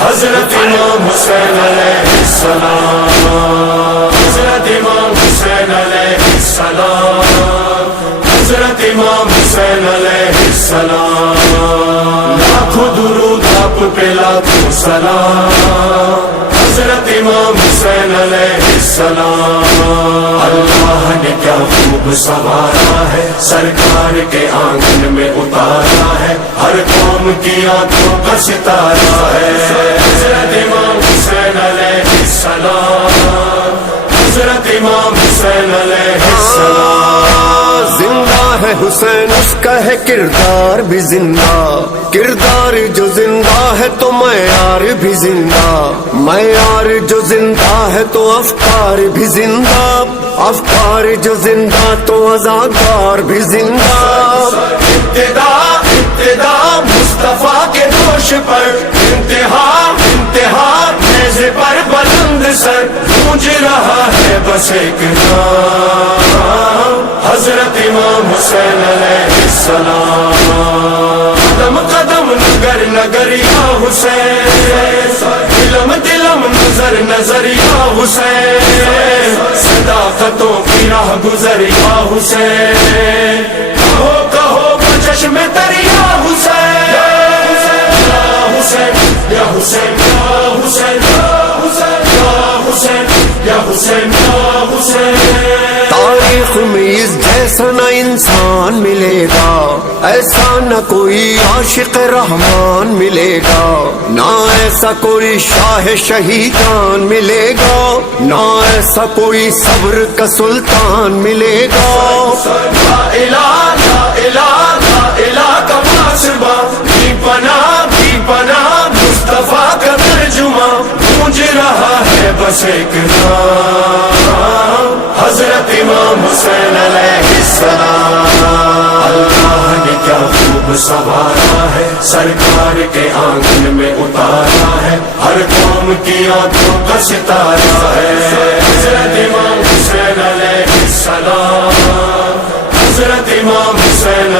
حضرت امام حسین علیہ السلام، حضرت امام حسین علیہ السلام، حضرت امام حسین علیہ السلام، لاکھوں درود آپ پہ لاکھوں سلام، حضرت امام حسین علیہ السلام۔ اللہ نے کیا خوب سنوارا ہے، سرکار کے آنگن میں اتارا ہے، ہر قوم کی آنکھوں کا ستارہ ہے۔ حضرت امام حسین علیہ السلام، حضرت امام حسین علیہ السلام۔ زندہ ہے حسین، اس کا ہے کردار بھی زندہ، کردار جو زندہ ہے تو معیار بھی زندہ، معیار جو زندہ ہے تو افکار بھی زندہ، افکار جو زندہ تو ازادار بھی زندہ۔ ابتدا ابتدا مصطفیٰ کے دوش پر، انتہا انتہا نیزے پر بلند سر، گونج رہا ہے بس ایک نام، حضرت امام حسین علیہ السلام۔ قدم قدم نگر نگر یا حسین، دلم دلم نظر نظر یا حسین، صداقتوں کی راہ گزر یا حسین، کہو کہو چشم تر یا حسین، یا حسین یا حسین یا حسین یا حسین یا حسین یا حسین یا حسین۔ تاریخ میں اس جیسا نہ انسان ملے گا، ایسا نہ کوئی عاشق رحمان ملے گا، نہ ایسا کوئی شاہ شہیدان ملے گا، نہ ایسا کوئی صبر کا سلطان ملے گا۔ لا الہ لا الہ لا الہ کا ماسبہ، بھی پناہ مصطفیٰ کا ترجمہ، گونج رہا ہے بس ایک نام، حضرت امام حسین علیہ السلام۔ اللہ نے کیا خوب سنوارا ہے، سرکار کے آنگن میں اتارا ہے، ہر قوم کی آنکھوں کا ستارہ ہے۔ حضرت امام حسین علیہ السلام، حضرت امام حسین